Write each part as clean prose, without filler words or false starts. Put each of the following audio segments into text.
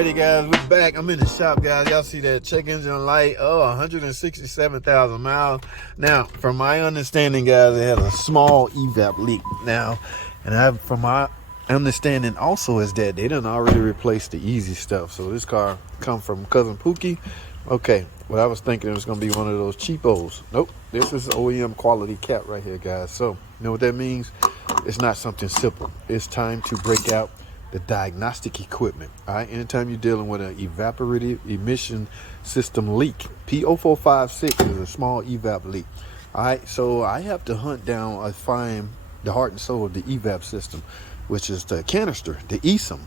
Alrighty guys, we're back. I'm in the shop, guys. Y'all see that check engine light? Oh, 167,000 miles. Now, from my understanding, guys, it had a small EVAP leak. Now, from my understanding also is that they done already replaced the easy stuff. So this car come from Cousin Pookie. Okay, well, I was thinking it was gonna be one of those cheapos. Nope, this is OEM quality cap right here, guys. So, you know what that means? It's not something simple. It's time to break out the diagnostic equipment. All right, anytime you're dealing with an evaporative emission system leak, P0456 is a small EVAP leak. All right, so I have to hunt down or find the heart and soul of the EVAP system, which is the canister, the ESM.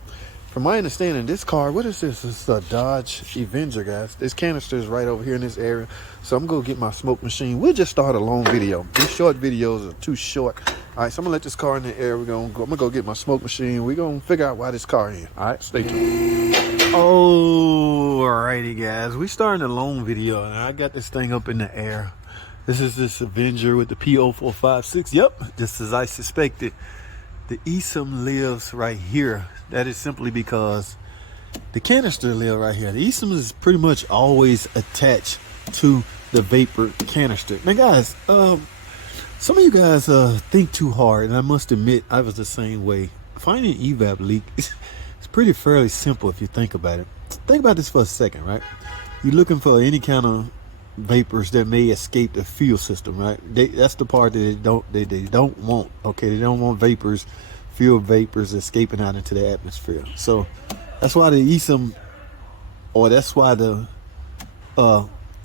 From my understanding, this car, what is this? It's a Dodge Avenger, guys. This canister is right over here in this area. So I'm gonna get my smoke machine. We'll just start a long video. These short videos are too short. All right, so I'm gonna let this car in the air. I'm gonna go get my smoke machine. We're gonna figure out why this car in. All right, stay tuned. Alrighty, guys. We starting a long video, and I got this thing up in the air. This is this Avenger with the P0456. Yep, just as I suspected. The ESM lives right here. That is simply because the canister lives right here. The ESM is pretty much always attached to the vapor canister. Now, guys, some of you guys think too hard, and I must admit I was the same way. Finding EVAP leak is pretty fairly simple if you think about it. Think about this for a second, right? You're looking for any kind of vapors that may escape the fuel system, right? That's the part that they don't want. Okay, they don't want vapors, fuel vapors escaping out into the atmosphere. So that's why the ESM, or that's why the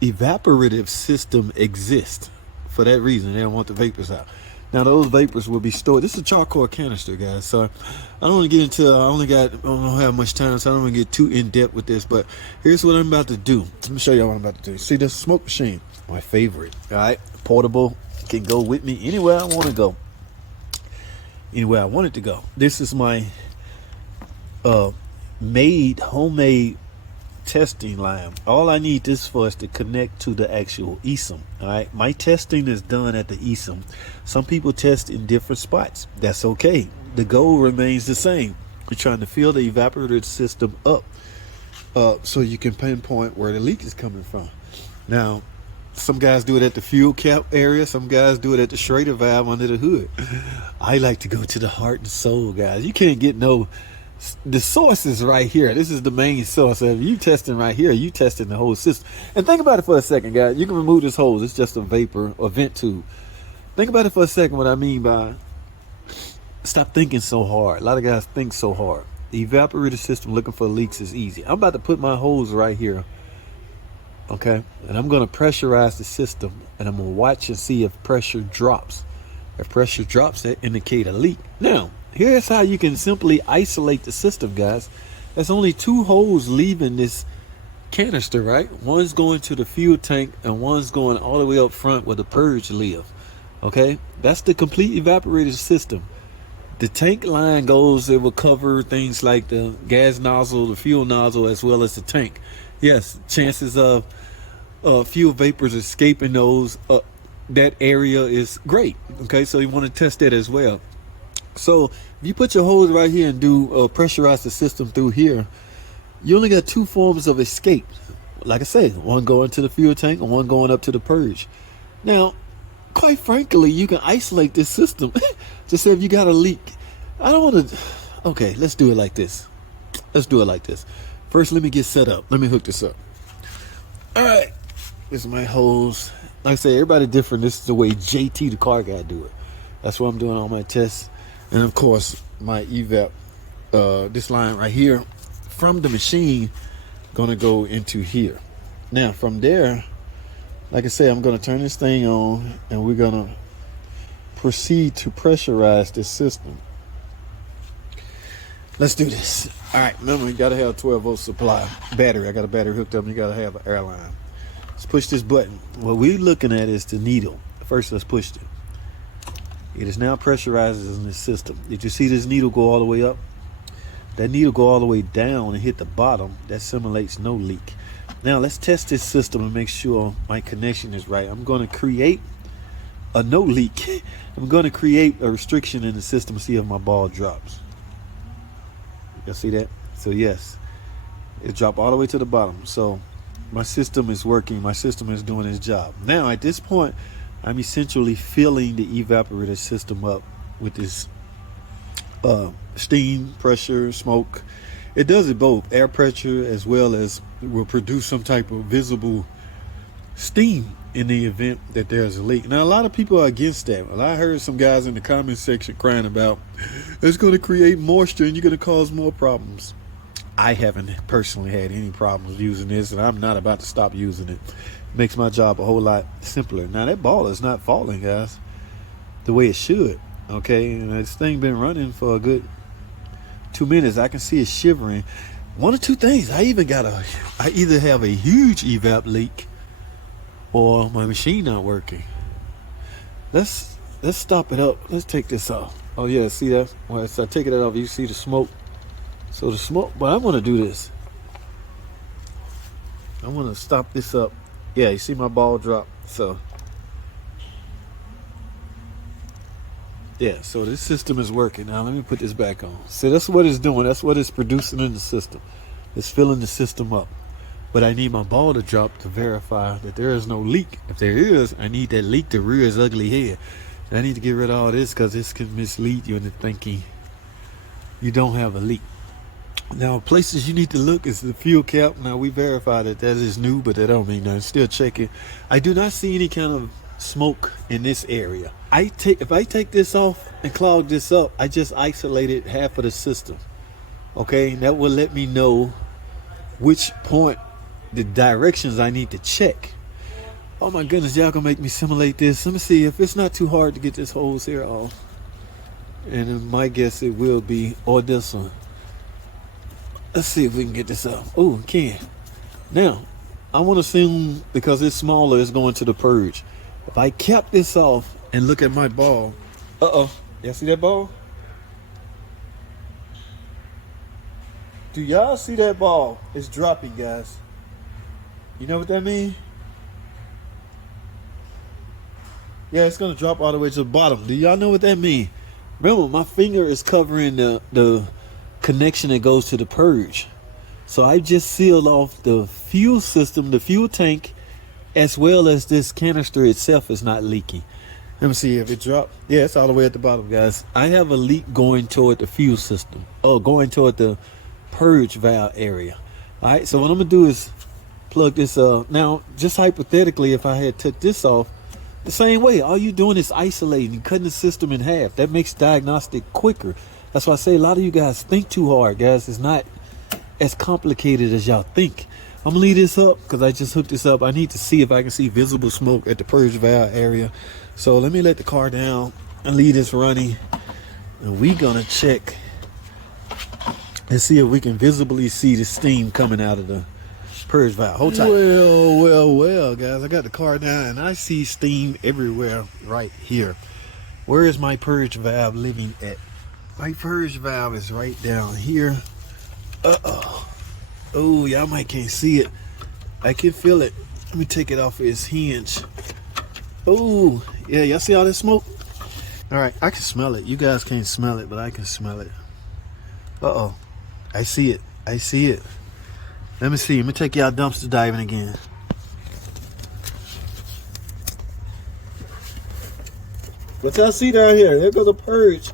evaporative system exists. For that reason, they don't want the vapors out. Now those vapors will be stored. This is a charcoal canister, guys. So I don't want to get into. I don't have much time, so I don't want to get too in depth with this. But here's what I'm about to do. Let me show you what I'm about to do. See this smoke machine, my favorite. All right, portable, can go with me anywhere I want to go. Anywhere I want it to go. This is my homemade testing line. All I need this for is to connect to the actual ESM. All right, my testing is done at the ESM. Some people test in different spots. That's okay. The goal remains the same. You're trying to fill the evaporator system up so you can pinpoint where the leak is coming from. Now, some guys do it at the fuel cap area. Some guys do it at the Schrader valve under the hood. I like to go to the heart and soul, guys. You can't get the source is right here. This is the main source. If you testing right here, you testing the whole system. And think about it for a second, guys. You can remove this hose. It's just a vapor or vent tube. Think about it for a second. What I mean by stop thinking so hard. A lot of guys think so hard. The evaporator system looking for leaks is easy. I'm about to put my hose right here. Okay, and I'm going to pressurize the system, and I'm going to watch and see if pressure drops. If pressure drops, that indicate a leak. Now, here's how you can simply isolate the system, guys. There's only two holes leaving this canister, right? One's going to the fuel tank, and one's going all the way up front where the purge live. Okay, that's the complete evaporator system. The tank line goes, it will cover things like the gas nozzle, the fuel nozzle, as well as the tank. Yes, chances of fuel vapors escaping that area is great. Okay, so you want to test that as well. So if you put your hose right here and do pressurize the system through here, you only got two forms of escape. Like I say, one going to the fuel tank and one going up to the purge. Now, quite frankly, you can isolate this system. Just say if you got a leak. I don't want to. Okay, let's do it like this. Let's do it like this. First, let me get set up. Let me hook this up. All right, this is my hose. Like I say, everybody different. This is the way JT the car guy do it. That's what I'm doing on my tests. And of course, my EVAP, this line right here from the machine, gonna go into here. Now from there, like I say, I'm gonna turn this thing on, and we're gonna proceed to pressurize this system. Let's do this. All right, remember, you gotta have a 12-volt supply battery. I got a battery hooked up, and you gotta have an air line. Let's push this button. What we're looking at is the needle. First, let's push it. It is now pressurized in the system. Did you see this needle go all the way up? That needle go all the way down and hit the bottom. That simulates no leak. Now let's test this system and make sure my connection is right. I'm going to create a no leak. I'm going to create a restriction in the system to see if my ball drops. Y'all see that? So yes, It dropped all the way to the bottom. So my system is working. My system is doing its job. Now at this point, I'm essentially filling the evaporator system up with this steam, pressure, smoke. It does it both, air pressure as well as will produce some type of visible steam in the event that there's a leak. Now a lot of people are against that. Well, I heard some guys in the comment section crying about it's going to create moisture and you're going to cause more problems. I haven't personally had any problems using this, and I'm not about to stop using it. Makes my job a whole lot simpler. Now that ball is not falling, guys, the way it should. Okay, and this thing been running for a good 2 minutes. I can see it shivering. One or two things. I either have a huge evap leak or my machine not working. Let's stop it up. Let's take this off. Oh yeah, see that? Well, as I take it off, you see the smoke. So the smoke, but I'm gonna do this. I'm gonna stop this up. Yeah, you see my ball drop. So yeah, so this system is working. Now let me put this back on. So that's what it's doing. That's what it's producing in the system. It's filling the system up. But I need my ball to drop to verify that there is no leak. If there is, I need that leak to rear its ugly head. And I need to get rid of all this because this can mislead you into thinking you don't have a leak. Now, places you need to look is the fuel cap. Now, we verified that is new, but that don't mean nothing. Still checking. I do not see any kind of smoke in this area. If I take this off and clog this up, I just isolated half of the system. Okay, that will let me know which point, the directions I need to check. Oh my goodness, y'all gonna make me simulate this. Let me see if it's not too hard to get this hose here off. And my guess it will be, or this one. Let's see if we can get this up. Oh, we can. Now, I want to assume because it's smaller, it's going to the purge. If I kept this off and look at my ball, y'all see that ball? Do y'all see that ball? It's dropping, guys. You know what that means? Yeah, it's gonna drop all the way to the bottom. Do y'all know what that means? Remember, my finger is covering the connection that goes to the purge. So I just sealed off the fuel system, the fuel tank, as well as this canister itself is not leaking. Let me see if it dropped. Yeah, it's all the way at the bottom, guys. I have a leak going toward the fuel system. Oh, going toward the purge valve area. All right, so what I'm gonna do is plug this up. Now, just hypothetically, if I had took this off, the same way, all you doing is isolating, cutting the system in half. That makes diagnostic quicker. That's why I say a lot of you guys think too hard, guys. It's not as complicated as y'all think. I'm gonna leave this up because I just hooked this up. I need to see if I can see visible smoke at the purge valve area. So let me let the car down and leave this running. And we gonna check and see if we can visibly see the steam coming out of the purge valve. Hold tight. Well, guys. I got the car down and I see steam everywhere right here. Where is my purge valve living at? My purge valve is right down here. Oh, y'all might can't see it. I can feel it. Let me take it off of its hinge. Oh, yeah, y'all see all this smoke? All right, I can smell it. You guys can't smell it, but I can smell it. I see it. I see it. Let me see. Let me take y'all dumpster diving again. What y'all see down here? There goes a purge.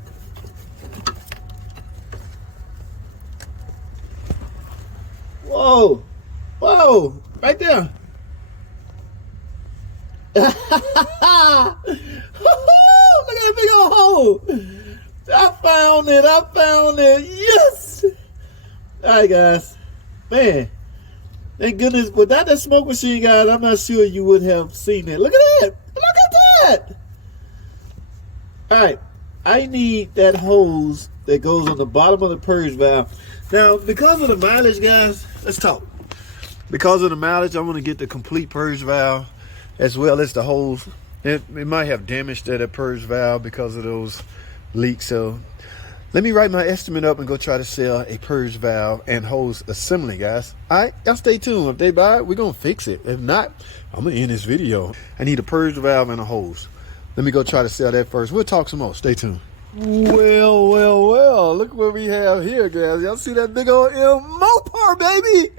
Whoa, right there. Look at that big old hole. I found it. Yes. All right, guys. Man, thank goodness. Without that smoke machine, guys, I'm not sure you would have seen it. Look at that. Look at that. All right. I need that hose that goes on the bottom of the purge valve. Now, because of the mileage, guys, let's talk. Because of the mileage, I'm going to get the complete purge valve as well as the hose. It might have damaged that purge valve because of those leaks. So let me write my estimate up and go try to sell a purge valve and hose assembly, guys. All right, y'all stay tuned. If they buy it, we're going to fix it. If not, I'm going to end this video. I need a purge valve and a hose. Let me go try to sell that first. We'll talk some more. Stay tuned. Well, look what we have here, guys. Y'all see that big old MO part? more, baby.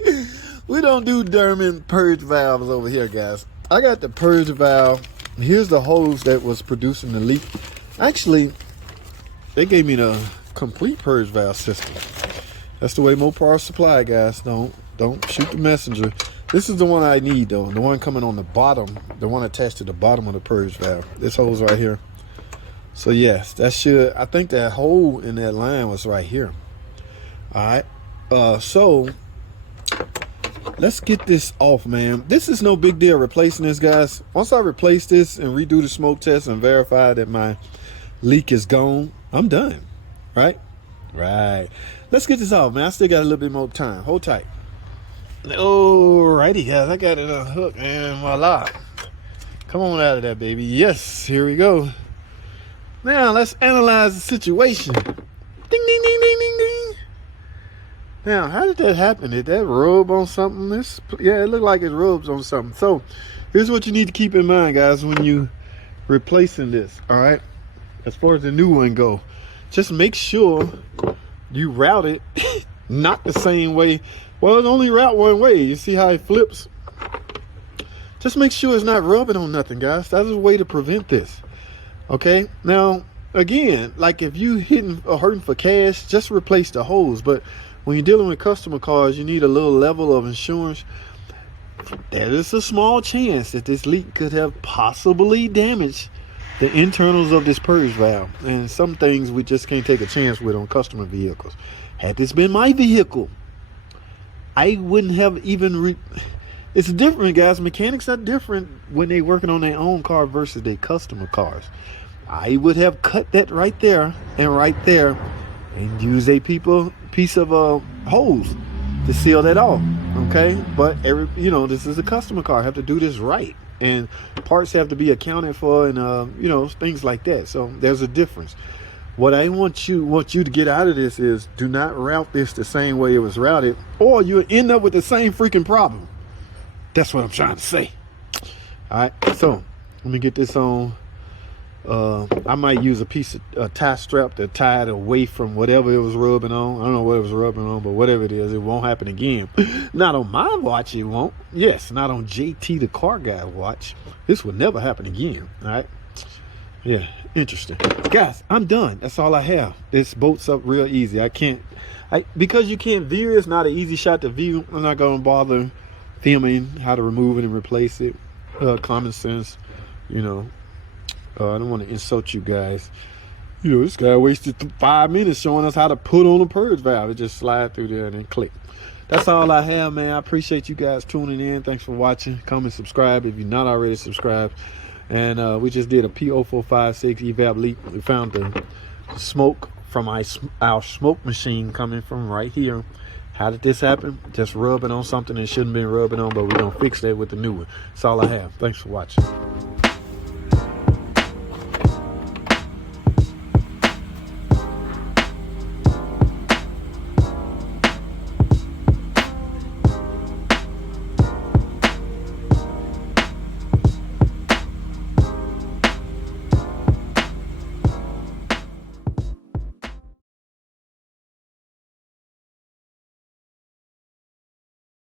We don't do Derman purge valves over here, guys. I got the purge valve. Here's the hose that was producing the leak. Actually, they gave me the complete purge valve system. That's the way Mopar supply, guys. Don't shoot the messenger. This is the one I need, though. The one coming on the bottom, the one attached to the bottom of the purge valve. This hose right here. So yes, that should, I think that hole in that line was right here. All right. So let's get this off, man. This is no big deal replacing this, guys. Once I replace this and redo the smoke test and verify that my leak is gone, I'm done. Right? Right. Let's get this off, man. I still got a little bit more time. Hold tight. Alrighty, guys. I got it unhooked, and voila. Come on out of that, baby. Yes, here we go. Now let's analyze the situation. Ding, ding, ding, ding, ding, ding. Now, how did that happen? Did that rub on something? Yeah, it looked like it rubs on something. So here's what you need to keep in mind, guys, when you replacing this. All right, as far as the new one go, just make sure you route it not the same way. Well, it only route one way. You see how it flips? Just make sure it's not rubbing on nothing, guys. That's a way to prevent this. Okay, now again, like if you hitting or hurting for cash, just replace the hose. But when you're dealing with customer cars, you need a little level of insurance. There is a small chance that this leak could have possibly damaged the internals of this purge valve, and some things we just can't take a chance with on customer vehicles. Had this been my vehicle, I wouldn't have even it's different, guys. Mechanics are different when they working on their own car versus their customer cars. I would have cut that right there and use a piece of hose to seal that off. Okay, but this is a customer car. I have to do this right, and parts have to be accounted for, and things like that. So there's a difference. What I want you to get out of this is, do not route this the same way it was routed, or you'll end up with the same freaking problem. That's what I'm trying to say. All right, so let me get this on. I might use a piece of tie strap to tie it away from whatever it was rubbing on. I don't know what it was rubbing on, but whatever it is, it won't happen again. Not on my watch, it won't. Yes, not on JT the car guy watch. This will never happen again. All right. Yeah, interesting. Guys, I'm done. That's all I have. This bolts up real easy. Because you can't view, it's not an easy shot to view. I'm not going to bother filming how to remove it and replace it. Common sense, I don't want to insult you guys. This guy wasted 5 minutes showing us how to put on a purge valve. It just slide through there and then click. That's all I have, man. I appreciate you guys tuning in. Thanks for watching. Comment, subscribe if you're not already subscribed. And we just did a P0456 EVAP leak. We found the smoke from our smoke machine coming from right here. How did this happen? Just rubbing on something it shouldn't been rubbing on, but we're going to fix that with the new one. That's all I have. Thanks for watching.